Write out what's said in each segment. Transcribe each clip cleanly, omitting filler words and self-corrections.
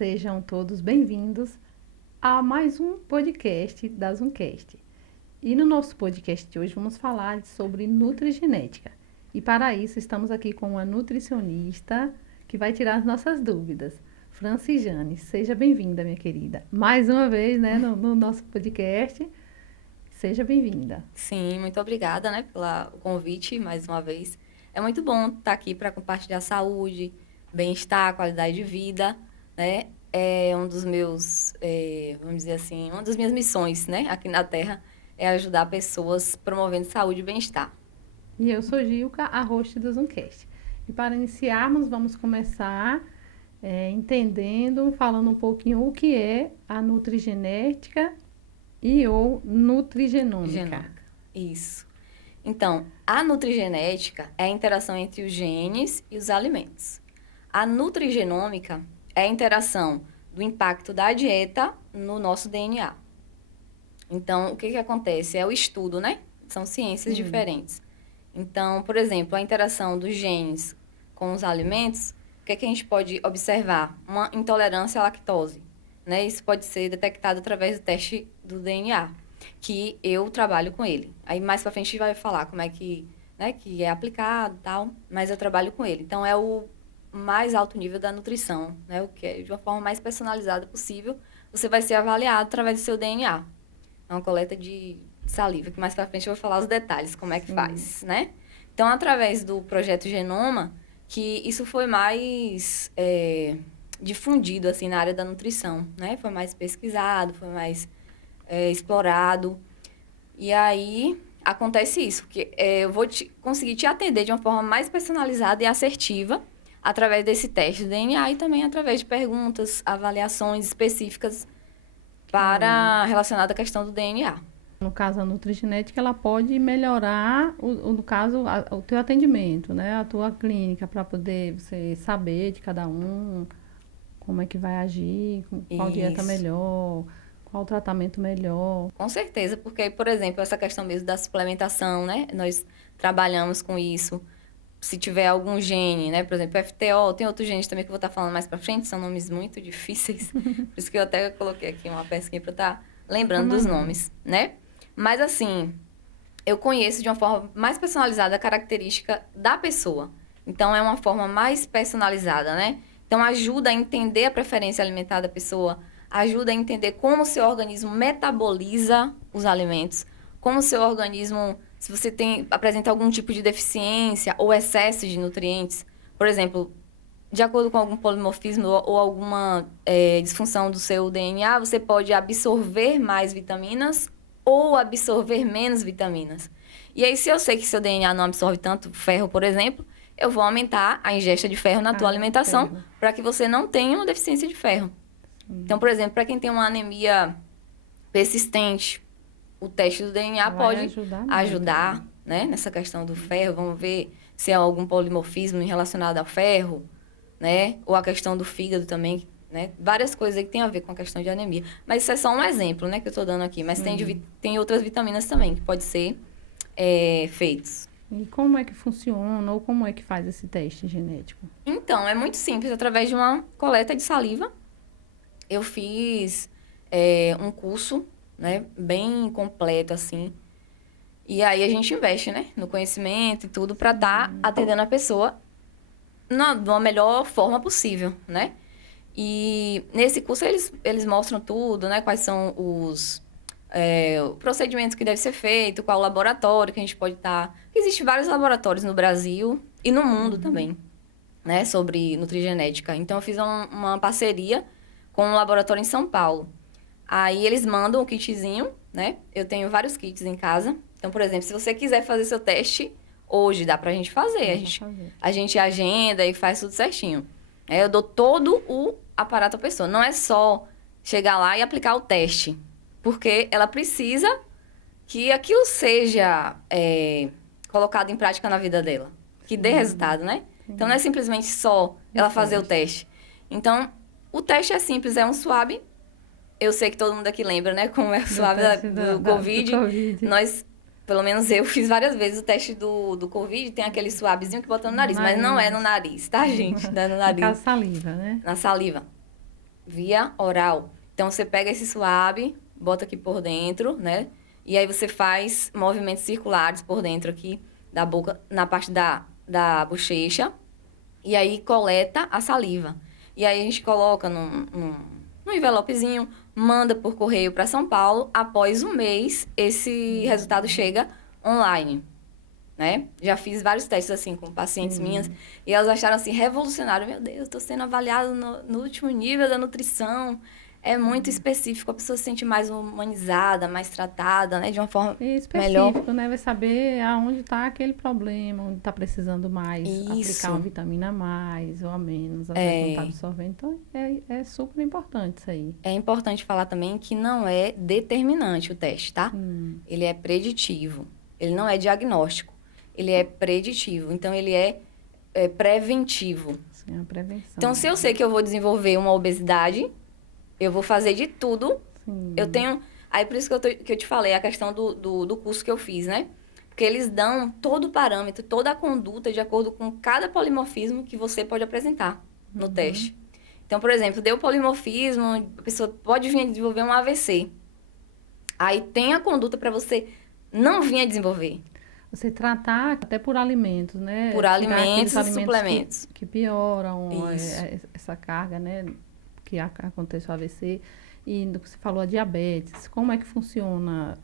Sejam todos bem-vindos a mais um podcast da Zoomcast. E no nosso podcast de hoje vamos falar sobre nutrigenética. E para isso estamos aqui com uma nutricionista que vai tirar as nossas dúvidas. Francilane, seja bem-vinda, minha querida. Mais uma vez, né, no nosso podcast. Seja bem-vinda. Sim, muito obrigada, né, pelo convite mais uma vez. É muito bom estar aqui para compartilhar saúde, bem-estar, qualidade de vida, né? É um dos meus, vamos dizer assim, uma das minhas missões, né, aqui na Terra, é ajudar pessoas promovendo saúde e bem-estar. E eu sou Gilca, a host do Zoomcast. E para iniciarmos, vamos começar entendendo, falando um pouquinho o que é a nutrigenética e ou nutrigenômica. Genômica. Isso. Então, a nutrigenética é a interação entre os genes e os alimentos. A nutrigenômica é a interação do impacto da dieta no nosso DNA. Então, o que acontece? É o estudo, né? São ciências diferentes. Então, por exemplo, a interação dos genes com os alimentos, o que a gente pode observar? Uma intolerância à lactose, né? Isso pode ser detectado através do teste do DNA, que eu trabalho com ele. Aí, mais pra frente, a gente vai falar como é que, né, que é aplicado e tal, mas eu trabalho com ele. Então, é o mais alto nível da nutrição, né? O que é de uma forma mais personalizada possível, você vai ser avaliado através do seu DNA. É uma coleta de saliva, que mais pra frente eu vou falar os detalhes, como é que faz, né? Então, através do projeto Genoma, que isso foi mais difundido, assim, na área da nutrição, né? Foi mais pesquisado, foi mais explorado. E aí, acontece isso, que eu vou conseguir te atender de uma forma mais personalizada e assertiva através desse teste do DNA e também através de perguntas, avaliações específicas para relacionada à questão do DNA. No caso, a nutrigenética, ela pode melhorar, no caso, o teu atendimento, né? A tua clínica, para poder você saber de cada um, como é que vai agir, qual dieta Isso. melhor, qual tratamento melhor. Com certeza, porque, por exemplo, essa questão mesmo da suplementação, né? Nós trabalhamos com isso. Se tiver algum gene, né? Por exemplo, FTO, tem outros genes também que eu vou estar falando mais pra frente, são nomes muito difíceis. Por isso que eu até coloquei aqui uma pesquinha para estar lembrando dos nomes, né? Mas, assim, eu conheço de uma forma mais personalizada a característica da pessoa. Então, é uma forma mais personalizada, né? Então, ajuda a entender a preferência alimentar da pessoa, ajuda a entender como o seu organismo metaboliza os alimentos, como o seu organismo, se você apresenta algum tipo de deficiência ou excesso de nutrientes. Por exemplo, de acordo com algum polimorfismo ou alguma disfunção do seu DNA, você pode absorver mais vitaminas ou absorver menos vitaminas. E aí, se eu sei que seu DNA não absorve tanto ferro, por exemplo, eu vou aumentar a ingesta de ferro na tua alimentação para que você não tenha uma deficiência de ferro. Então, por exemplo, para quem tem uma anemia persistente, o teste do DNA pode ajudar, né, nessa questão do ferro. Vamos ver se há algum polimorfismo relacionado ao ferro, né? Ou a questão do fígado também, né? Várias coisas aí que tem a ver com a questão de anemia. Mas isso é só um exemplo, né, que eu estou dando aqui. Mas tem outras vitaminas também que pode ser feitos. E como é que funciona ou como é que faz esse teste genético? Então, é muito simples. Através de uma coleta de saliva, eu fiz um curso, né, bem completo, assim. E aí a gente investe, né, no conhecimento e tudo para estar atendendo a pessoa de uma melhor forma possível, né? E nesse curso eles mostram tudo, né? Quais são os procedimentos que deve ser feito, qual o laboratório que a gente pode estar... Existem vários laboratórios no Brasil e no mundo também, né? Sobre nutrigenética. Então, eu fiz uma parceria com um laboratório em São Paulo. Aí, eles mandam um kitzinho, né? Eu tenho vários kits em casa. Então, por exemplo, se você quiser fazer seu teste, hoje dá pra gente fazer. A gente agenda e faz tudo certinho. Eu dou todo o aparato à pessoa. Não é só chegar lá e aplicar o teste. Porque ela precisa que aquilo seja colocado em prática na vida dela. Que dê resultado, né? Então, não é simplesmente só ela fazer o teste. Então, o teste é simples, é um swab. Eu sei que todo mundo aqui lembra, né? Como é o swab do COVID. Nós, pelo menos eu, fiz várias vezes o teste do COVID. Tem aquele swabzinho que bota no nariz. Mas não é no nariz, tá, gente? Não é no nariz. Na saliva, né? Na saliva. via oral. Então, você pega esse swab, bota aqui por dentro, né? E aí você faz movimentos circulares por dentro aqui da boca, na parte da bochecha. E aí coleta a saliva. E aí a gente coloca num envelopezinho, manda por correio para São Paulo. Após um mês, esse resultado chega online, né? Já fiz vários testes assim com pacientes minhas e elas acharam assim revolucionário. Meu Deus, estou sendo avaliado no último nível da nutrição. É muito específico, a pessoa se sente mais humanizada, mais tratada, né? De uma forma melhor. Específico, né? Vai saber aonde está aquele problema, onde está precisando mais aplicar uma vitamina a mais ou a menos, às vezes não está absorvendo. Então, é super importante isso aí. É importante falar também que não é determinante o teste, tá? Ele é preditivo. Ele não é diagnóstico. Ele é preditivo. Então, ele é preventivo. Sim, a prevenção. Então, se eu sei que eu vou desenvolver uma obesidade, eu vou fazer de tudo. Sim. Eu tenho... Aí, por isso que eu te falei, a questão do curso que eu fiz, né? Porque eles dão todo o parâmetro, toda a conduta de acordo com cada polimorfismo que você pode apresentar no teste. Então, por exemplo, deu polimorfismo, a pessoa pode vir a desenvolver um AVC. Aí tem a conduta para você não vir a desenvolver. Você tratar até por alimentos, né? Por alimentos e suplementos. Que pioram essa carga, né? Que acontece o AVC. E você falou a diabetes. Como é que funciona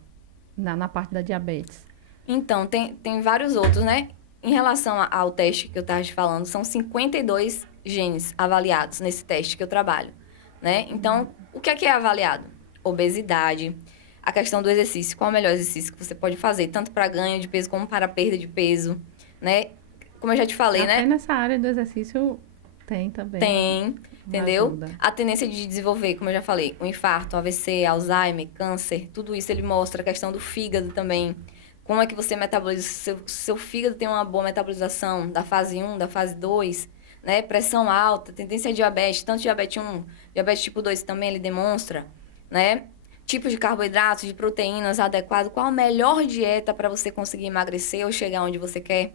na parte da diabetes? Então, tem vários outros, né? Em relação ao teste que eu estava te falando, são 52 genes avaliados nesse teste que eu trabalho, né? Então, o que é avaliado? Obesidade, a questão do exercício, qual é o melhor exercício que você pode fazer, tanto para ganho de peso como para perda de peso, né? Como eu já te falei, Até né? Nessa área do exercício tem também. Tem, entendeu? Ajuda. A tendência de desenvolver, como eu já falei, o infarto, AVC, Alzheimer, câncer, tudo isso ele mostra. A questão do fígado também. Como é que você metaboliza? Seu fígado tem uma boa metabolização da fase 1, da fase 2, né? Pressão alta, tendência a diabetes, tanto diabetes 1, diabetes tipo 2 também ele demonstra, né? Tipo de carboidratos, de proteínas adequado. Qual a melhor dieta para você conseguir emagrecer ou chegar onde você quer?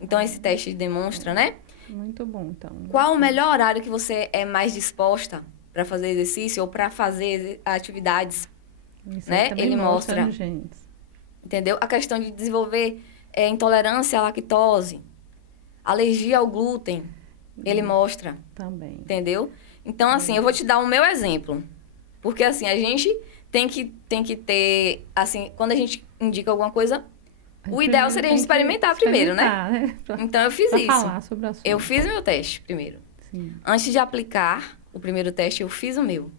Então, esse teste demonstra, né? Muito bom, então. Qual o melhor horário que você é mais disposta para fazer exercício ou para fazer atividades, Isso né? também Ele mostra, nos genes. entendeu? A questão de desenvolver intolerância à lactose, alergia ao glúten, ele mostra, Também. entendeu? Então, assim, eu vou te dar o meu exemplo. Porque, assim, a gente tem que ter, assim, quando a gente indica alguma coisa, o ideal seria a gente experimentar primeiro, né? Então, eu fiz isso. Falar sobre o assunto. Eu fiz meu teste primeiro. Sim. Antes de aplicar o primeiro teste, eu fiz o meu.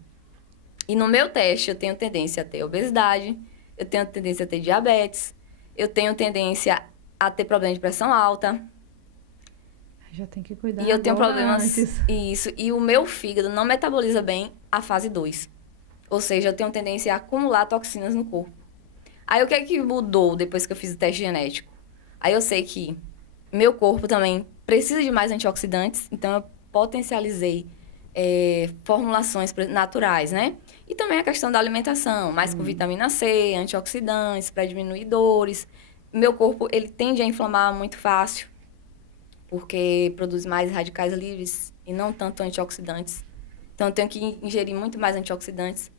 E no meu teste, eu tenho tendência a ter obesidade, eu tenho tendência a ter diabetes, eu tenho tendência a ter problema de pressão alta. Já tem que cuidar. E eu tenho problemas... Antes. Isso. E o meu fígado não metaboliza bem a fase 2. Ou seja, eu tenho tendência a acumular toxinas no corpo. Aí, o que é que mudou depois que eu fiz o teste genético? Aí, eu sei que meu corpo também precisa de mais antioxidantes, então eu potencializei formulações naturais, né? E também a questão da alimentação, mais com vitamina C, antioxidantes, para diminuir dores. Meu corpo, ele tende a inflamar muito fácil, porque produz mais radicais livres e não tanto antioxidantes. Então, eu tenho que ingerir muito mais antioxidantes.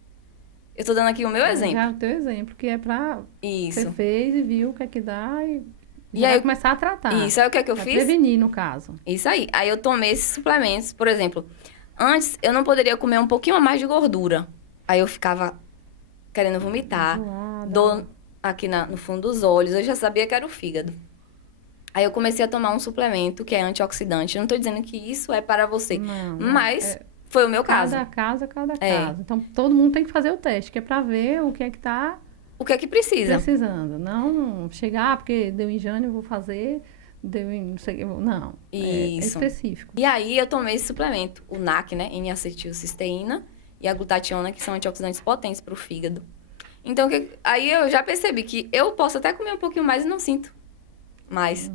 Eu estou dando aqui o meu exemplo. Já o teu exemplo, que é para... Isso. Você fez e viu o que é que dá e E vai aí, começar a tratar. Isso, aí o que é que eu Pra fiz? prevenir, no caso. Isso aí. Aí eu tomei esses suplementos, por exemplo. Antes, eu não poderia comer um pouquinho a mais de gordura. Aí eu ficava querendo vomitar. Enjoada. Dor aqui no fundo dos olhos. Eu já sabia que era o fígado. Aí eu comecei a tomar um suplemento que é antioxidante. Eu não estou dizendo que isso é para você. Não, mas foi o meu caso. Cada caso. Então, todo mundo tem que fazer o teste, que é para ver o que é que está O que é que precisa? precisando. Não chegar, porque deu em Jane, eu vou fazer, deu em não sei, não. É Isso. específico. E aí eu tomei esse suplemento, o NAC, né? N-acetilcisteína e a glutationa, que são antioxidantes potentes para o fígado. Então, aí eu já percebi que eu posso até comer um pouquinho mais e não sinto mais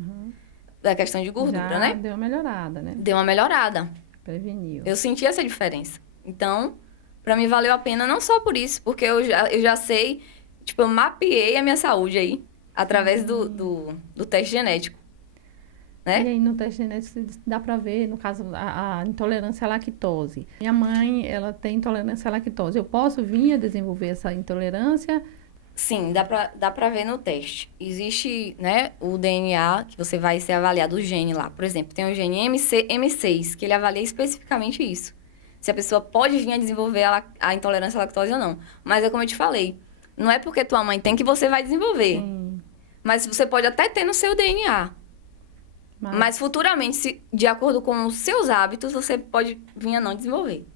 da questão de gordura, Já né? deu uma melhorada, né? Deu uma melhorada. Preveniu. Eu senti essa diferença. Então, para mim valeu a pena não só por isso, porque eu já sei, tipo, eu mapeei a minha saúde aí, através do teste genético. né? E aí no teste genético dá para ver, no caso, a intolerância à lactose. Minha mãe, ela tem intolerância à lactose. Eu posso vir a desenvolver essa intolerância? Sim, dá pra ver no teste. Existe, né, o DNA, que você vai ser avaliado, o gene lá. Por exemplo, tem o gene MC6, que ele avalia especificamente isso. Se a pessoa pode vir a desenvolver a intolerância à lactose ou não. Mas é como eu te falei, não é porque tua mãe tem que você vai desenvolver. Sim, Mas você pode até ter no seu DNA. Mas futuramente, de acordo com os seus hábitos, você pode vir a não desenvolver.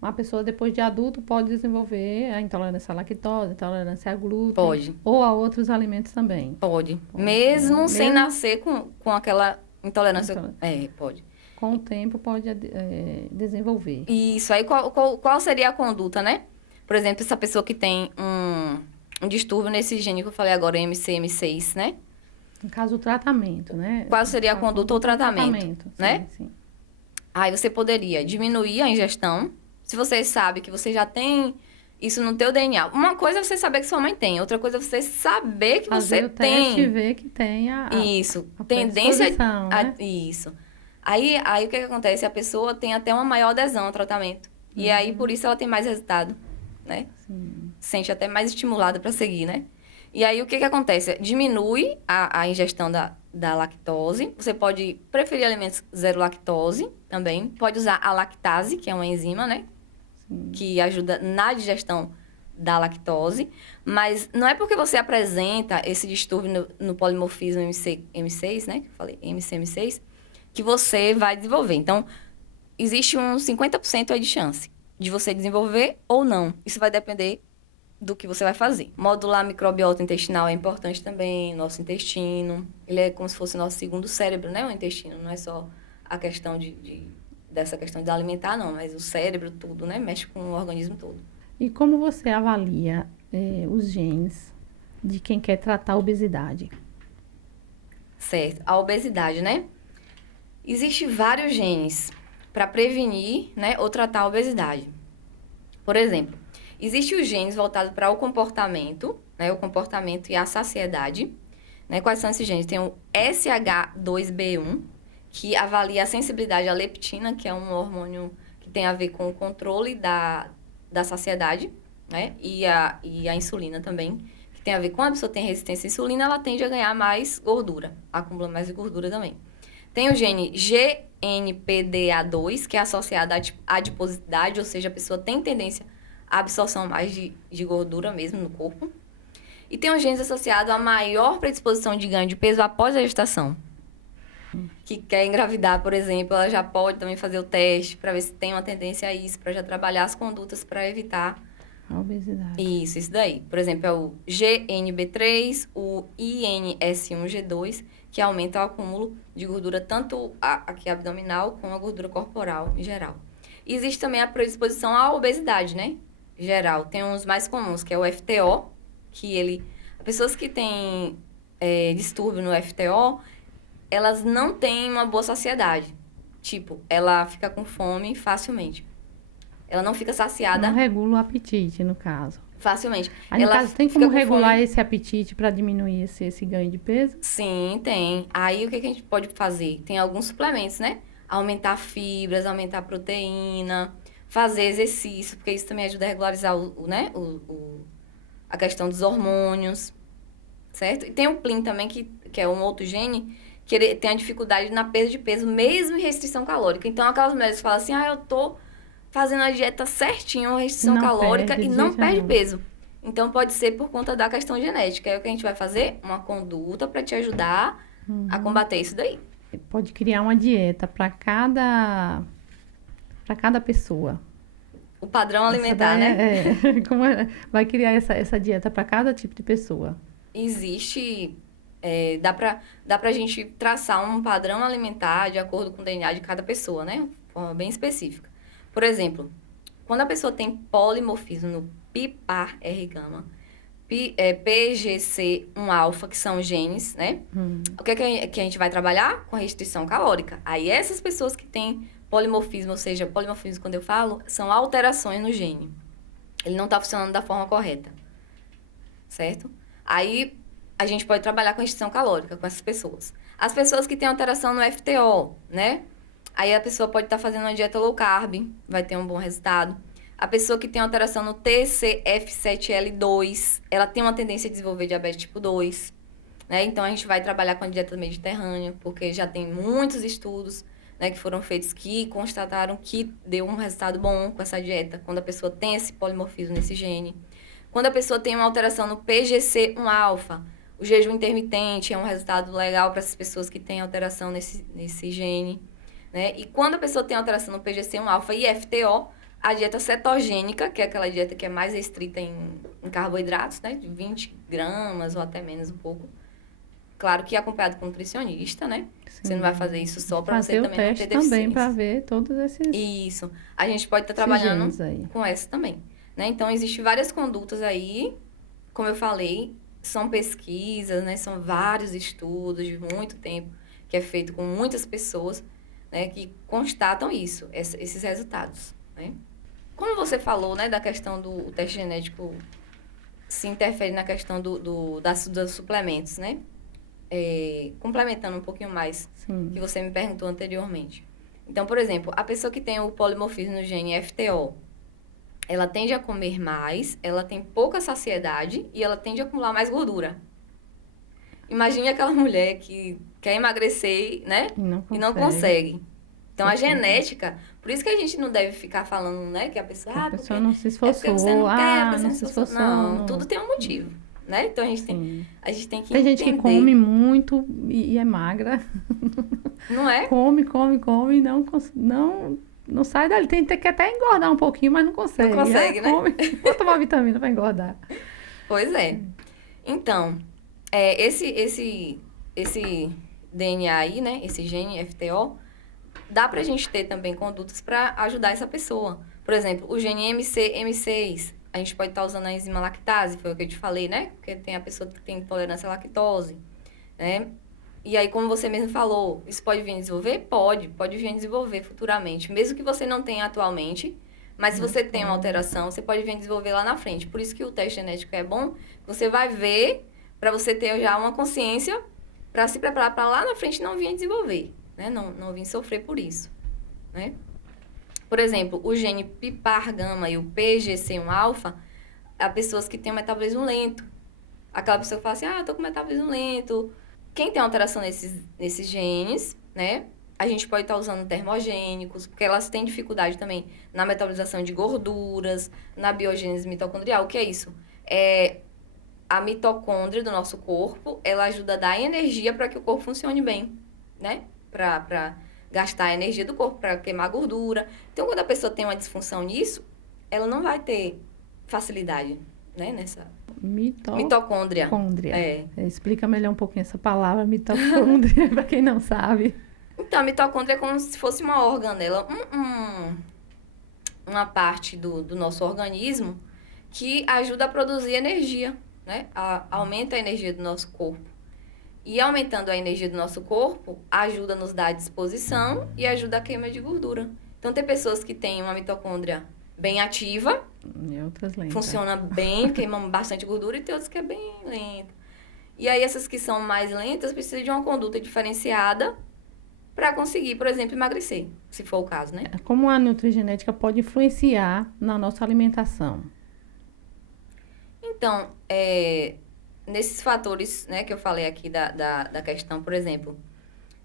uma pessoa depois de adulto pode desenvolver a intolerância à lactose, intolerância a glúten. Pode. Ou a outros alimentos também. Pode. Pode, Mesmo né? sem Mesmo- nascer com aquela intolerância. Intolerância. Pode. Com o tempo pode desenvolver. Isso. Aí, qual seria a conduta, né? Por exemplo, essa pessoa que tem um distúrbio nesse gene que eu falei agora, MCM6, né? No caso, o tratamento, né? Qual seria a conduta ou tratamento, né? Sim, sim. Aí você poderia diminuir a ingestão. Se você sabe que você já tem isso no teu DNA. Uma coisa é você saber que sua mãe tem, outra coisa é você saber que Fazer você o teste e tem. ver que tem Isso. a Tendência predisposição, né? isso. Aí o que acontece? A pessoa tem até uma maior adesão ao tratamento. E aí, por isso, ela tem mais resultado, né? Sim. Sente até mais estimulada para seguir, né? E aí, o que acontece? Diminui a ingestão da lactose. Você pode preferir alimentos zero lactose também. Pode usar a lactase, que é uma enzima, né? Sim. Que ajuda na digestão da lactose. Mas não é porque você apresenta esse distúrbio no polimorfismo M6, né? Que eu falei, MCM6, que você vai desenvolver. Então, existe uns 50% aí de chance de você desenvolver ou não. Isso vai depender do que você vai fazer. Modular a microbiota intestinal é importante também, nosso intestino. Ele é como se fosse o nosso segundo cérebro, né? O intestino não é só a questão dessa questão de alimentar, não, mas o cérebro, tudo, né? Mexe com o organismo todo. E como você avalia os genes de quem quer tratar a obesidade? Certo. A obesidade, né? Existem vários genes para prevenir, né, ou tratar a obesidade. Por exemplo, existem os genes voltados para o comportamento, né, o comportamento e a saciedade. Né? Quais são esses genes? Tem o SH2B1, que avalia a sensibilidade à leptina, que é um hormônio que tem a ver com o controle da saciedade, né? E a insulina também, que tem a ver com a pessoa que tem resistência à insulina, ela tende a ganhar mais gordura, acumula mais gordura também. Tem o gene GNPDA2, que é associado à adiposidade, ou seja, a pessoa tem tendência à absorção mais de gordura mesmo no corpo. E tem os genes associados à maior predisposição de ganho de peso após a gestação. Que quer engravidar, por exemplo, ela já pode também fazer o teste para ver se tem uma tendência a isso, para já trabalhar as condutas para evitar A obesidade. isso daí. Por exemplo, é o GNB3, o INS1G2, que aumenta o acúmulo de gordura tanto aqui abdominal como a gordura corporal em geral. E existe também a predisposição à obesidade, né? Geral. Tem uns mais comuns, que é o FTO, que pessoas que têm distúrbio no FTO, elas não têm uma boa saciedade. Tipo, ela fica com fome facilmente. Ela não fica saciada Não regula o apetite, no caso. facilmente. Aí, no Ela caso, tem fica como com regular fome. esse apetite para diminuir esse ganho de peso? Sim, tem. Aí, o que a gente pode fazer? Tem alguns suplementos, né? Aumentar fibras, aumentar proteína, fazer exercício, porque isso também ajuda a regularizar a questão dos hormônios, certo? E tem o PLIN também, que é um outro gene, que ele tem a dificuldade na perda de peso, mesmo em restrição calórica. Então, aquelas mulheres que falam assim, eu tô fazendo a dieta certinho, uma restrição Não calórica, perde e de não jeito perde nenhum. peso. Então, pode ser por conta da questão genética. Aí, o que a gente vai fazer? Uma conduta para te ajudar a combater isso daí. Pode criar uma dieta para cada pessoa. O padrão Essa alimentar, daí né? vai criar essa dieta para cada tipo de pessoa. Existe... dá pra gente traçar um padrão alimentar de acordo com o DNA de cada pessoa, né? De forma bem específica. Por exemplo, quando a pessoa tem polimorfismo no PPAR-R-gama, PGC1-alfa, que são genes, né? O que a gente vai trabalhar? Com a restrição calórica. Aí, essas pessoas que têm polimorfismo, ou seja, polimorfismo, quando eu falo, são alterações no gene. Ele não está funcionando da forma correta. Certo? Aí, a gente pode trabalhar com restrição calórica com essas pessoas. As pessoas que têm alteração no FTO, né? Aí a pessoa pode estar fazendo uma dieta low carb, vai ter um bom resultado. A pessoa que tem alteração no TCF7L2, ela tem uma tendência a desenvolver diabetes tipo 2, né? Então, a gente vai trabalhar com a dieta mediterrânea, porque já tem muitos estudos, né, que foram feitos que constataram que deu um resultado bom com essa dieta, quando a pessoa tem esse polimorfismo nesse gene. Quando a pessoa tem uma alteração no PGC1-alfa, o jejum intermitente é um resultado legal para essas pessoas que têm alteração nesse gene, né? E quando a pessoa tem alteração no PGC1-alfa e FTO, a dieta cetogênica, que é aquela dieta que é mais restrita em carboidratos, né? De 20 gramas ou até menos um pouco. Claro que acompanhado com nutricionista, né? Sim. Você não vai fazer isso só para você Fazer o também não teste ter deficiência. também para ver todos esses... Isso. A gente pode estar esses trabalhando genes aí. com essa também, né? Então, existem várias condutas aí, como eu falei, são pesquisas, né? São vários estudos de muito tempo, que é feito com muitas pessoas, né? Que constatam isso, esses resultados, né? Como você falou, né? Da questão do teste genético se interfere na questão dos suplementos, né? Complementando um pouquinho mais, Sim. que você me perguntou anteriormente. Então, por exemplo, a pessoa que tem o polimorfismo no gene FTO, ela tende a comer mais, ela tem pouca saciedade e ela tende a acumular mais gordura. Imagine aquela mulher que quer emagrecer, né? E não consegue. Então, a genética... Por isso que a gente não deve ficar falando, né? Que a pessoa... A pessoa não se esforçou. porque você não quer, porque você não se esforçou. Não, tudo tem um motivo, né? Então, a gente tem que Tem entender. gente que come muito e é magra. Não é? Come e não sai dali. Tem que até engordar um pouquinho, mas não consegue. Não consegue, né? Come. Vou tomar vitamina para engordar. Pois é. Então, esse DNA aí, né? Esse gene FTO, dá pra gente ter também condutas para ajudar essa pessoa. Por exemplo, o gene MC-M6, a gente pode estar usando a enzima lactase, foi o que eu te falei, né? Porque tem a pessoa que tem intolerância à lactose, né? E aí, como você mesmo falou, isso pode vir a desenvolver? Pode vir a desenvolver futuramente. Mesmo que você não tenha atualmente, mas se você tem uma alteração, você pode vir a desenvolver lá na frente. Por isso que o teste genético é bom, você vai ver, para você ter já uma consciência, para se preparar para lá na frente não vir a desenvolver, né? Não vir sofrer por isso, né? Por exemplo, o gene PPAR-gama e o PGC1-alfa, há pessoas que têm um metabolismo lento. Aquela pessoa que fala assim, eu tô com metabolismo lento. Quem tem alteração nesses genes, né? A gente pode estar usando termogênicos, porque elas têm dificuldade também na metabolização de gorduras, na biogênese mitocondrial. O que é isso? A mitocôndria do nosso corpo, ela ajuda a dar energia para que o corpo funcione bem, né? Para gastar a energia do corpo, para queimar gordura. Então, quando a pessoa tem uma disfunção nisso, ela não vai ter facilidade, né? Nessa... Mitocôndria. Explica melhor um pouquinho essa palavra, mitocôndria, para quem não sabe. Então, a mitocôndria é como se fosse uma organela, uma parte do nosso organismo que ajuda a produzir energia, né? Aumenta a energia do nosso corpo. E aumentando a energia do nosso corpo, ajuda a nos dar disposição e ajuda a queima de gordura. Então, tem pessoas que têm uma mitocôndria bem ativa, e outras lentas. Funciona bem, queimam bastante gordura, e tem outras que é bem lento. E aí, essas que são mais lentas precisam de uma conduta diferenciada para conseguir, por exemplo, emagrecer, se for o caso, né? Como a nutrigenética pode influenciar na nossa alimentação? Então, nesses fatores, né, que eu falei aqui da questão, por exemplo,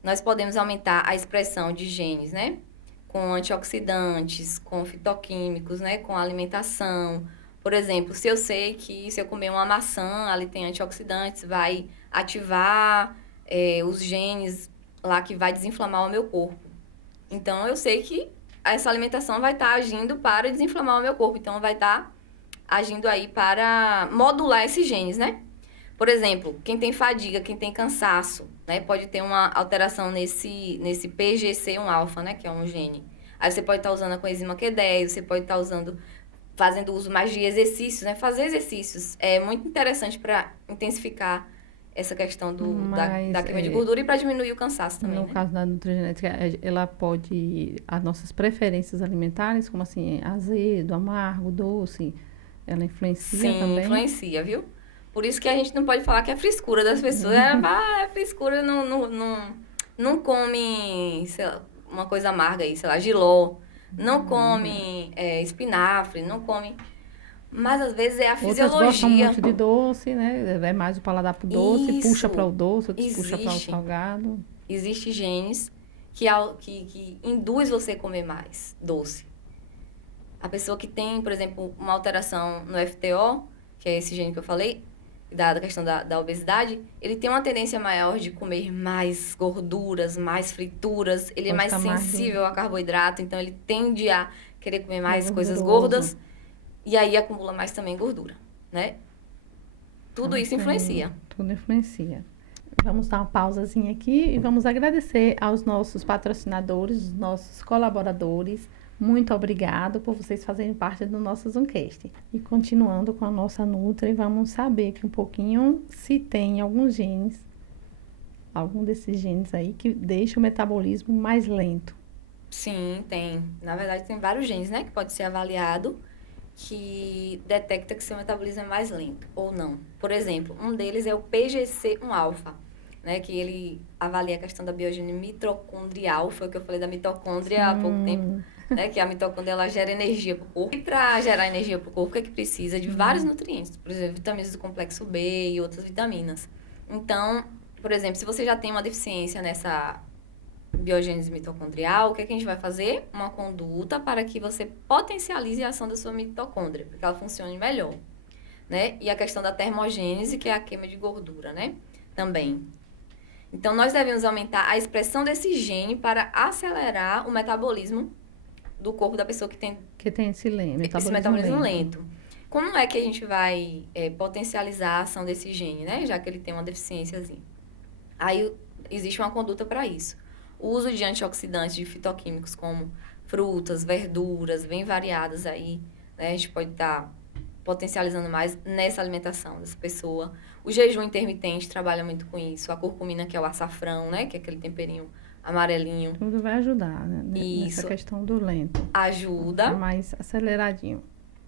nós podemos aumentar a expressão de genes, né? Com antioxidantes, com fitoquímicos, né? Com alimentação. Por exemplo, se eu sei que se eu comer uma maçã, ali tem antioxidantes, vai ativar os genes lá que vai desinflamar o meu corpo. Então, eu sei que essa alimentação vai estar agindo para desinflamar o meu corpo. Então, vai estar agindo aí para modular esses genes, né? Por exemplo, quem tem fadiga, quem tem cansaço, né? Pode ter uma alteração nesse PGC1-alfa, né? Que é um gene. Aí você pode estar usando a coenzima Q10, você pode estar fazendo uso mais de exercícios, né? Fazer exercícios é muito interessante para intensificar essa questão da queima de gordura e para diminuir o cansaço também, No caso da nutrigenética, ela pode... As nossas preferências alimentares, como assim, azedo, amargo, doce, ela influencia também? Sim, influencia, viu? Por isso que a gente não pode falar que é frescura das pessoas. É frescura, não come, sei lá, uma coisa amarga aí, sei lá, jiló. Não come espinafre, não come... Mas às vezes é a Outras gostam fisiologia. muito de doce, né? É mais o paladar pro doce, puxa para o Isso. doce, outros puxa para o Existe. salgado. Existem genes que induz você a comer mais doce. A pessoa que tem, por exemplo, uma alteração no FTO, que é esse gene que eu falei, da questão da obesidade, ele tem uma tendência maior de comer mais gorduras, mais frituras, ele é mais Gosta mais sensível a carboidrato, então ele tende a querer comer mais coisas gorduroso. gordas, e aí acumula mais também gordura, né? Tudo isso influencia. Tudo influencia. Vamos dar uma pausazinha aqui e vamos agradecer aos nossos patrocinadores, os nossos colaboradores. Muito obrigado por vocês fazerem parte do nosso Zoomcast. E continuando com a nossa Nutri, vamos saber que um pouquinho se tem alguns genes, algum desses genes aí que deixa o metabolismo mais lento. Sim, tem. Na verdade, tem vários genes, né, que pode ser avaliado, que detecta que seu metabolismo é mais lento ou não. Por exemplo, um deles é o PGC1-alfa, né, que ele avalia a questão da biogênese mitocondrial, foi o que eu falei da mitocôndria há pouco tempo, né, que a mitocôndria ela gera energia para o corpo. E para gerar energia para o corpo, o que é que precisa? De vários nutrientes, por exemplo, vitaminas do complexo B e outras vitaminas. Então, por exemplo, se você já tem uma deficiência nessa biogênese mitocondrial, o que é que a gente vai fazer? Uma conduta para que você potencialize a ação da sua mitocôndria, para que ela funcione melhor, né? E a questão da termogênese, que é a queima de gordura, né? Também. Então, nós devemos aumentar a expressão desse gene para acelerar o metabolismo do corpo da pessoa que tem esse metabolismo lento. Como é que a gente vai potencializar a ação desse gene, né? Já que ele tem uma deficiênciazinha. Aí, existe uma conduta para isso. O uso de antioxidantes, de fitoquímicos, como frutas, verduras, bem variadas aí, né? A gente pode estar potencializando mais nessa alimentação dessa pessoa. O jejum intermitente trabalha muito com isso. A curcumina, que é o açafrão, né? Que é aquele temperinho amarelinho. Tudo vai ajudar, né? Isso. Nessa questão do lento. Ajuda. É mais aceleradinho.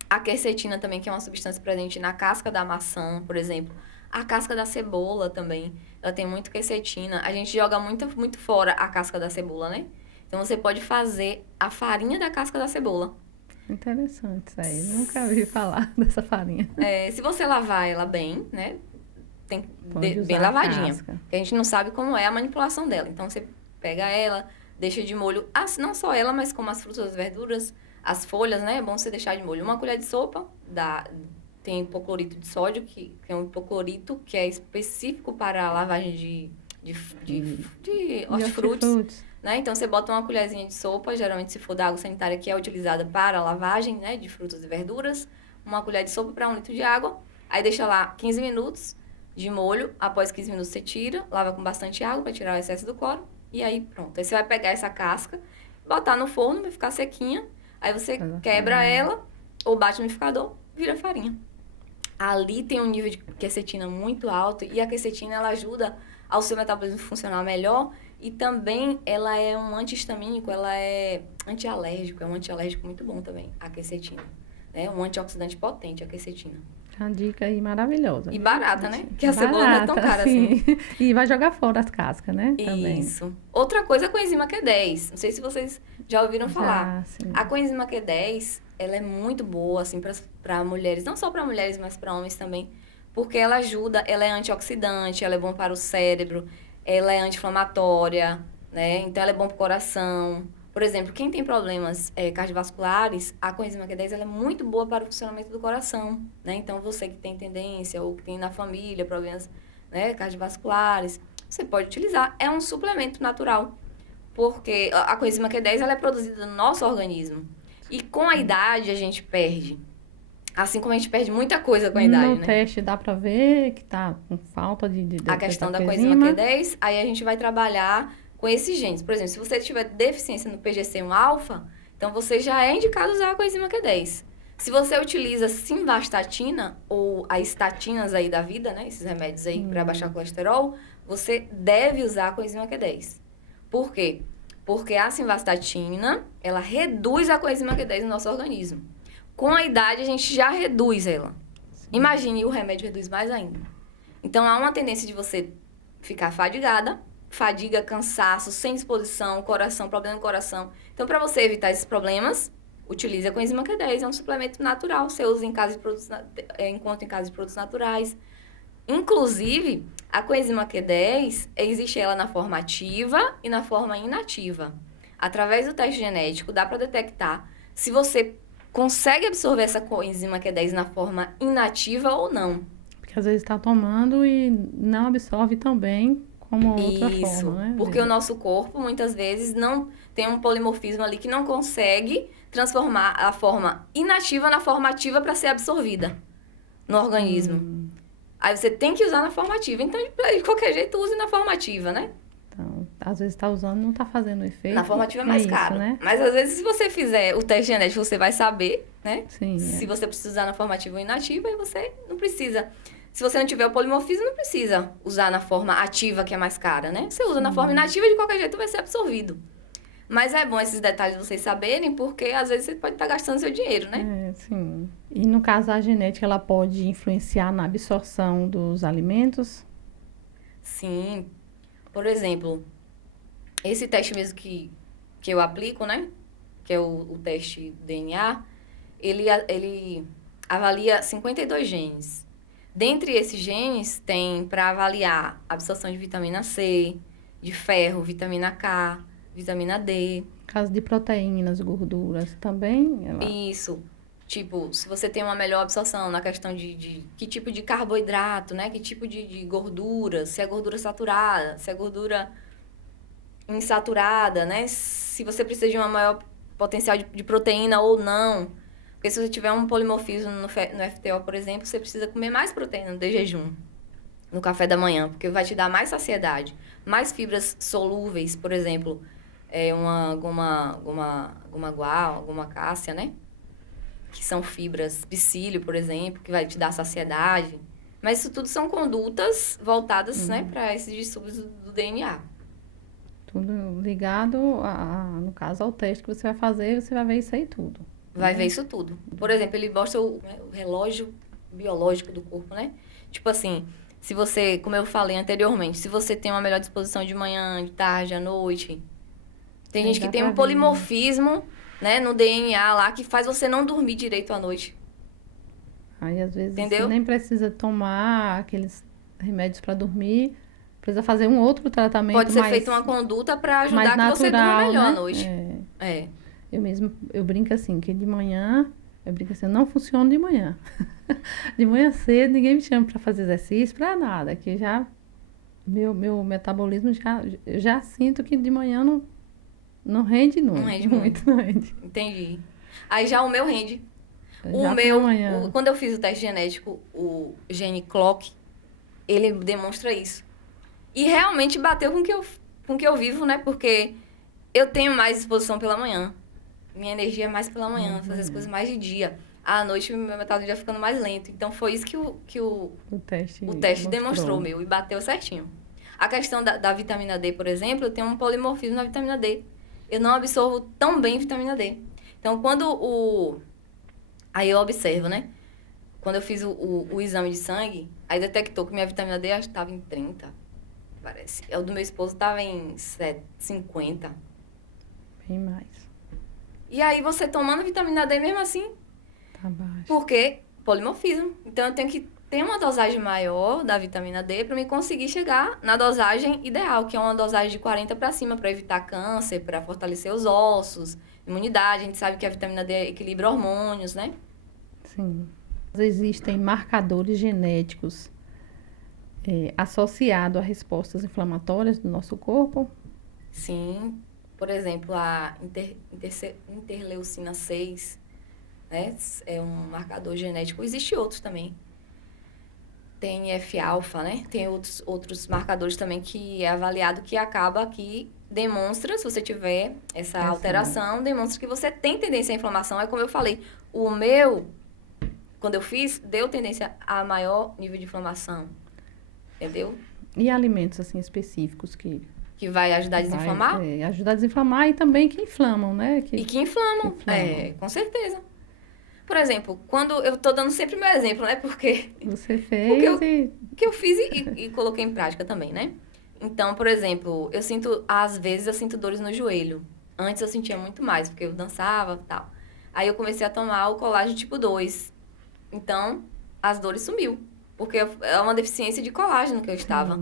A quercetina também, que é uma substância presente na casca da maçã, por exemplo. A casca da cebola também, ela tem muito quercetina. A gente joga muito fora a casca da cebola, né? Então, você pode fazer a farinha da casca da cebola. Interessante isso aí. Nunca ouvi falar dessa farinha. Se você lavar ela bem, né? Tem bem lavadinha. Porque a gente não sabe como é a manipulação dela. Então, você pega ela, deixa de molho. Não só ela, mas como as frutas, as verduras, as folhas, né? É bom você deixar de molho. Uma colher de sopa tem hipoclorito de sódio, que é um hipoclorito que é específico para a lavagem de hortifrutis. Né? Então, você bota uma colherzinha de sopa, geralmente se for da água sanitária, que é utilizada para a lavagem, né, de frutas e verduras. Uma colher de sopa para 1 litro de água. Aí deixa lá 15 minutos de molho. Após 15 minutos você tira, lava com bastante água para tirar o excesso do cloro. E aí pronto. Aí você vai pegar essa casca, botar no forno, vai ficar sequinha. Aí você quebra ela, ou bate no liquidificador, vira farinha. Ali tem um nível de quercetina muito alto. E a quercetina, ela ajuda ao seu metabolismo funcionar melhor. E também ela é um antihistamínico, ela é antialérgico. É um antialérgico muito bom também, a quercetina. É um antioxidante potente, a quercetina. Uma dica aí maravilhosa. E barata, né? Que a cebola não é tão cara assim. E vai jogar fora as cascas, né? Também. Isso. Outra coisa é a coenzima Q10. Não sei se vocês já ouviram falar. Sim. A coenzima Q10, ela é muito boa, assim, para mulheres. Não só para mulheres, mas para homens também. Porque ela ajuda, ela é antioxidante, ela é bom para o cérebro, ela é anti-inflamatória, né? Então, ela é bom para o coração. Por exemplo, quem tem problemas cardiovasculares, a coenzima Q10 ela é muito boa para o funcionamento do coração, né? Então, você que tem tendência ou que tem na família problemas, né, cardiovasculares, você pode utilizar. É um suplemento natural, porque a coenzima Q10 ela é produzida no nosso organismo. E com a idade, a gente perde. Assim como a gente perde muita coisa com a idade, né? No teste dá pra ver que tá com falta de a questão da coenzima Q10, aí a gente vai trabalhar com esses genes. Por exemplo, se você tiver deficiência no PGC1-alfa, então você já é indicado usar a coenzima Q10. Se você utiliza simvastatina, ou as estatinas aí da vida, né? Esses remédios aí para baixar o colesterol, você deve usar a coenzima Q10. Por quê? Porque a simvastatina, ela reduz a coenzima Q10 no nosso organismo. Com a idade, a gente já reduz ela. Imagine, o remédio reduz mais ainda. Então, há uma tendência de você ficar fadigada, fadiga, cansaço, sem disposição, coração, problema no coração. Então, para você evitar esses problemas, utilize a coenzima Q10, é um suplemento natural. Você usa em casa de produtos, encontra em casa de produtos naturais. Inclusive, a coenzima Q10, existe ela na forma ativa e na forma inativa. Através do teste genético, dá para detectar se você consegue absorver essa coenzima Q10 na forma inativa ou não. Porque às vezes está tomando e não absorve tão bem como outra Isso, forma, né? porque o nosso corpo, muitas vezes, não tem um polimorfismo ali que não consegue transformar a forma inativa na forma ativa para ser absorvida no organismo. Aí você tem que usar na forma ativa. Então, de qualquer jeito, use na forma ativa, né? Então, às vezes está usando e não está fazendo efeito. Na forma ativa é mais isso, caro. né? Mas, às vezes, se você fizer o teste genético, você vai saber, né? Sim, Se você precisa usar na forma ativa ou inativa, e você não precisa. Se você não tiver o polimorfismo, não precisa usar na forma ativa, que é mais cara, né? Você usa na forma inativa e, de qualquer jeito, vai ser absorvido. Mas é bom esses detalhes vocês saberem, porque, às vezes, você pode estar gastando seu dinheiro, né? Sim. E, no caso, a genética, ela pode influenciar na absorção dos alimentos? Sim. Por exemplo, esse teste mesmo que eu aplico, né? Que é o teste DNA, ele avalia 52 genes. Dentre esses genes, tem para avaliar a absorção de vitamina C, de ferro, vitamina K, vitamina D. Caso de proteínas, gorduras também? Isso. Tipo, se você tem uma melhor absorção na questão de que tipo de carboidrato, né? Que tipo de gordura, se é gordura saturada, se é gordura insaturada, né? Se você precisa de uma maior potencial de proteína ou não. Porque se você tiver um polimorfismo no FTO, por exemplo, você precisa comer mais proteína de jejum, no café da manhã, porque vai te dar mais saciedade. Mais fibras solúveis, por exemplo, uma goma guar, goma cássia, né? Que são fibras psyllium, por exemplo, que vai te dar saciedade. Mas isso tudo são condutas voltadas, né, para esses distúrbios do DNA. Tudo ligado, no caso, ao teste que você vai fazer, você vai ver isso aí tudo. Vai ver isso tudo. Por exemplo, ele mostra o relógio biológico do corpo, né? Tipo assim, se você, como eu falei anteriormente, se você tem uma melhor disposição de manhã, de tarde, à noite. Tem gente que tem um polimorfismo, né, no DNA lá, que faz você não dormir direito à noite. Aí, às vezes, entendeu? Você nem precisa tomar aqueles remédios para dormir. Precisa fazer um outro tratamento. Pode ser feita uma conduta para ajudar natural, que você durma melhor, né? à noite. Eu brinco assim, que de manhã, eu não funciono de manhã. De manhã cedo, ninguém me chama para fazer exercício, para nada. Que já, meu metabolismo, eu já sinto que de manhã não rende nunca. Não rende muito. Não rende. Entendi. Aí já o meu rende. Quando eu fiz o teste genético, o gene clock, ele demonstra isso. E realmente bateu com o que eu vivo, né? Porque eu tenho mais disposição pela manhã. Minha energia é mais pela manhã, fazer as coisas mais de dia. À noite, meu metabolismo já ficando mais lento. Então, foi isso que o teste demonstrou, e bateu certinho. A questão da vitamina D, por exemplo, eu tenho um polimorfismo na vitamina D. Eu não absorvo tão bem vitamina D. Então, aí eu observo, né? Quando eu fiz o exame de sangue, aí detectou que minha vitamina D estava em 30, parece. O do meu esposo estava em 50. Bem mais. E aí, você tomando vitamina D mesmo assim... Tá baixo. Porque polimorfismo. Então, eu tenho que ter uma dosagem maior da vitamina D para me conseguir chegar na dosagem ideal, que é uma dosagem de 40 para cima, para evitar câncer, para fortalecer os ossos, imunidade. A gente sabe que a vitamina D equilibra hormônios, né? Sim. Existem marcadores genéticos associados a respostas inflamatórias do nosso corpo? Sim. Por exemplo, a interleucina 6, né? É um marcador genético. Existem outros também. Tem F-alfa, né? Tem outros marcadores também que é avaliado, que acaba que demonstra, se você tiver essa alteração, demonstra que você tem tendência à inflamação. É como eu falei, o meu, quando eu fiz, deu tendência a maior nível de inflamação. Entendeu? E alimentos, assim, específicos que vai ajudar a desinflamar? Ajudar a desinflamar e também que inflamam, né? E que inflamam, com certeza. Por exemplo, quando eu tô dando sempre meu exemplo, né? Porque Você fez e... que eu fiz e coloquei em prática também, né? Então, por exemplo, às vezes eu sinto dores no joelho. Antes eu sentia muito mais, porque eu dançava e tal. Aí eu comecei a tomar o colágeno tipo 2. Então, as dores sumiu. Porque é uma deficiência de colágeno que eu estava.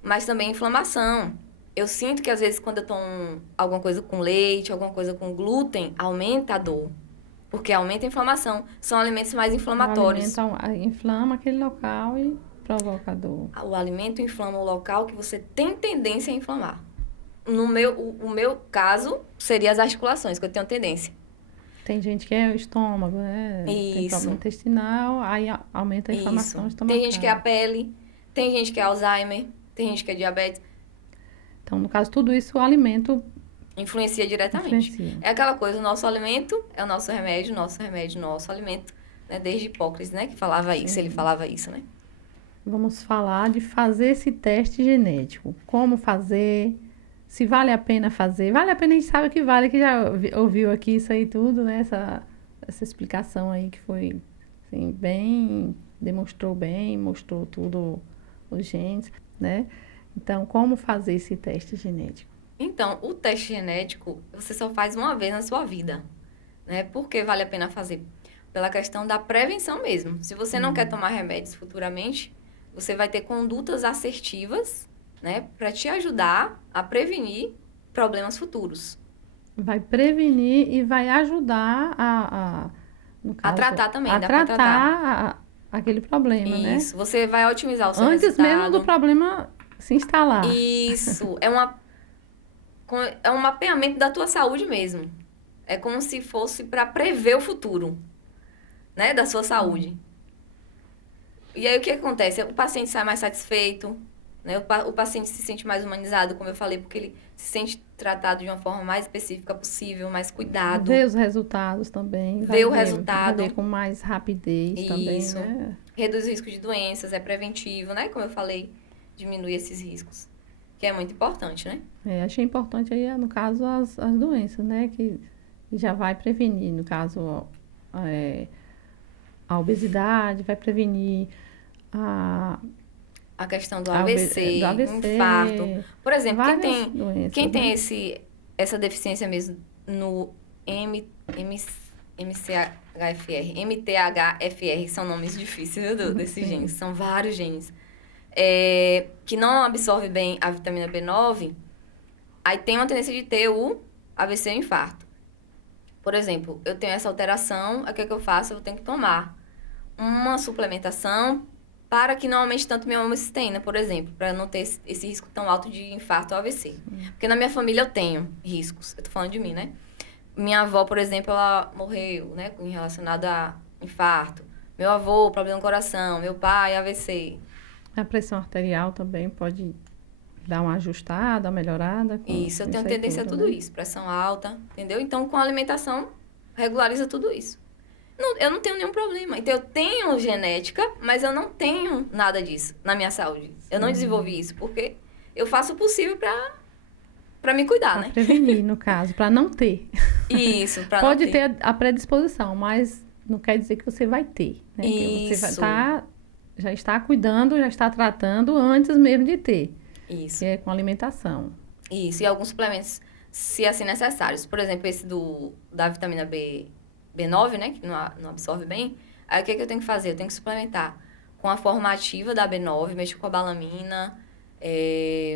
Mas também inflamação. Eu sinto que às vezes quando eu tomo alguma coisa com leite, alguma coisa com glúten, aumenta a dor. Porque aumenta a inflamação. São alimentos mais O inflamatórios. alimento inflama aquele local e provoca dor. O alimento inflama o local que você tem tendência a inflamar. O meu caso seria as articulações, que eu tenho tendência. Tem gente que é o estômago, né? Tem Isso. problema intestinal, aí aumenta a inflamação estomacal. Tem gente que é a pele, tem gente que é Alzheimer, tem gente que é diabetes. Então, no caso, tudo isso o alimento Influencia diretamente. influencia. É aquela coisa, o nosso alimento é o nosso remédio, nosso alimento. Né? Desde Hipócrates, né? Que falava isso, ele falava isso, né? Vamos falar de fazer esse teste genético. Como fazer, se vale a pena fazer. Vale a pena, a gente sabe que vale, que já ouviu aqui isso aí tudo, né? Essa explicação aí que foi assim, mostrou tudo os genes, né? Então, como fazer esse teste genético? Então, o teste genético, você só faz uma vez na sua vida. Né? Por que vale a pena fazer? Pela questão da prevenção mesmo. Se você não quer tomar remédios futuramente, você vai ter condutas assertivas, né? Para te ajudar a prevenir problemas futuros. Vai prevenir e vai ajudar no caso, A tratar também, a dá pra tratar aquele problema, né? Isso, você vai otimizar o seu Antes resultado. mesmo do problema se instalar. Isso, é um mapeamento da tua saúde mesmo. É como se fosse para prever o futuro, né, da sua saúde. E aí o que acontece? O paciente sai mais satisfeito, né? O paciente se sente mais humanizado, como eu falei, porque ele se sente tratado de uma forma mais específica possível, mais cuidado. Ver os resultados também. Ver o resultado. Vai ver com mais rapidez também, Isso. né? Reduz o risco de doenças, é preventivo, né? Como eu falei, diminui esses riscos. Que é muito importante, né? Achei importante aí, no caso, as doenças, né? Que já vai prevenir, no caso, a obesidade, vai prevenir a questão do AVC, infarto. Por exemplo, quem tem essa deficiência mesmo no MTHFR, são nomes difíceis, viu, desses genes, são vários genes, que não absorve bem a vitamina B9, aí tem uma tendência de ter o AVC e o infarto. Por exemplo, eu tenho essa alteração, o que eu faço? Eu tenho que tomar uma suplementação para que não aumente tanto minha homocisteína, por exemplo, para não ter esse risco tão alto de infarto ou AVC. Porque na minha família eu tenho riscos, eu tô falando de mim, né? Minha avó, por exemplo, ela morreu, né, relacionado a infarto. Meu avô, problema no coração. Meu pai, AVC. A pressão arterial também pode dar uma ajustada, uma melhorada. Isso, eu tenho tendência a tudo, né? Isso. Pressão alta, entendeu? Então, com a alimentação, regulariza tudo isso. Eu não tenho nenhum problema. Então, eu tenho genética, mas eu não tenho nada disso na minha saúde. Sim. Eu não desenvolvi isso, porque eu faço o possível para me cuidar, né? Prevenir, no caso, para não ter. Isso, para não ter. Pode ter a predisposição, mas não quer dizer que você vai ter. Né? Isso. Que você já está cuidando, já está tratando antes mesmo de ter. Isso. Que é com alimentação. Isso, e alguns suplementos, se assim necessários. Por exemplo, esse da vitamina B9, né, que não absorve bem. Aí o que eu tenho que fazer? Eu tenho que suplementar com a forma ativa da B9, metilcobalamina,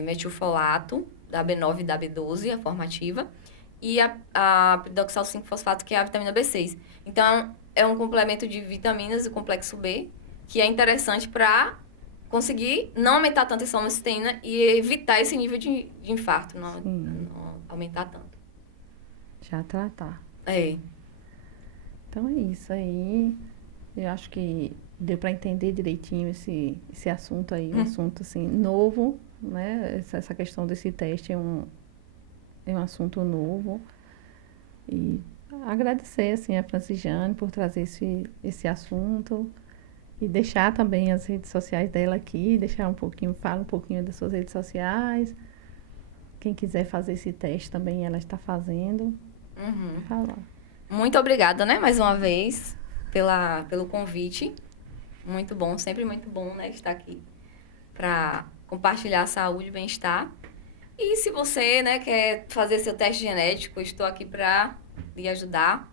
metilfolato, da B9 e da B12, a forma ativa, e a piridoxal 5-fosfato, que é a vitamina B6. Então, é um complemento de vitaminas do complexo B, que é interessante para conseguir não aumentar tanto essa homocisteína e evitar esse nível de infarto, não aumentar tanto. Já tratar. Então é isso aí. Eu acho que deu para entender direitinho esse assunto aí, um assunto assim novo, né? Essa questão desse teste é um assunto novo. E agradecer assim a Franciane por trazer esse assunto e deixar também as redes sociais dela aqui, fala um pouquinho das suas redes sociais. Quem quiser fazer esse teste também ela está fazendo. Uhum. Fala. Muito obrigada, né, mais uma vez, pelo convite. Muito bom, sempre muito bom, né, estar aqui para compartilhar saúde e bem-estar. E se você, né, quer fazer seu teste genético, estou aqui para lhe ajudar.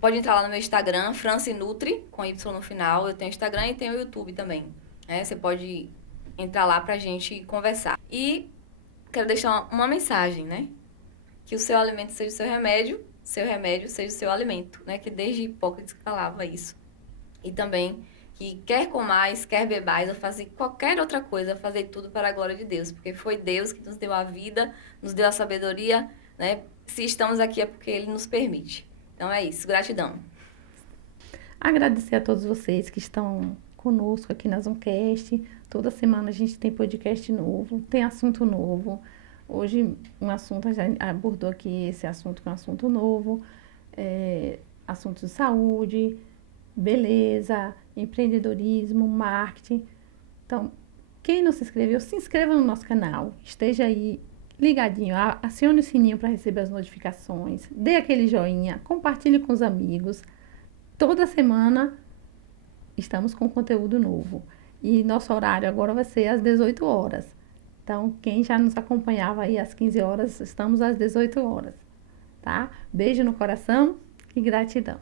Pode entrar lá no meu Instagram, Francinutri, com Y no final. Eu tenho Instagram e tenho YouTube também. Né? Você pode entrar lá pra gente conversar. E quero deixar uma mensagem, né? Que o seu alimento seja o seu remédio seja o seu alimento, né? Que desde Hipócrates falava isso. E também que quer comais, quer bebais, ou fazer qualquer outra coisa, fazer tudo para a glória de Deus. Porque foi Deus que nos deu a vida, nos deu a sabedoria, né? Se estamos aqui é porque Ele nos permite. Então é isso, gratidão. Agradecer a todos vocês que estão conosco aqui na Zoomcast. Toda semana a gente tem podcast novo, tem assunto novo. Hoje um assunto, a gente abordou aqui esse assunto que é um assunto novo. Assuntos de saúde, beleza, empreendedorismo, marketing. Então, quem não se inscreveu, se inscreva no nosso canal. Esteja aí ligadinho, acione o sininho para receber as notificações. Dê aquele joinha, compartilhe com os amigos. Toda semana estamos com conteúdo novo. E nosso horário agora vai ser às 18 horas. Então, quem já nos acompanhava aí às 15 horas, estamos às 18 horas. Tá? Beijo no coração e gratidão.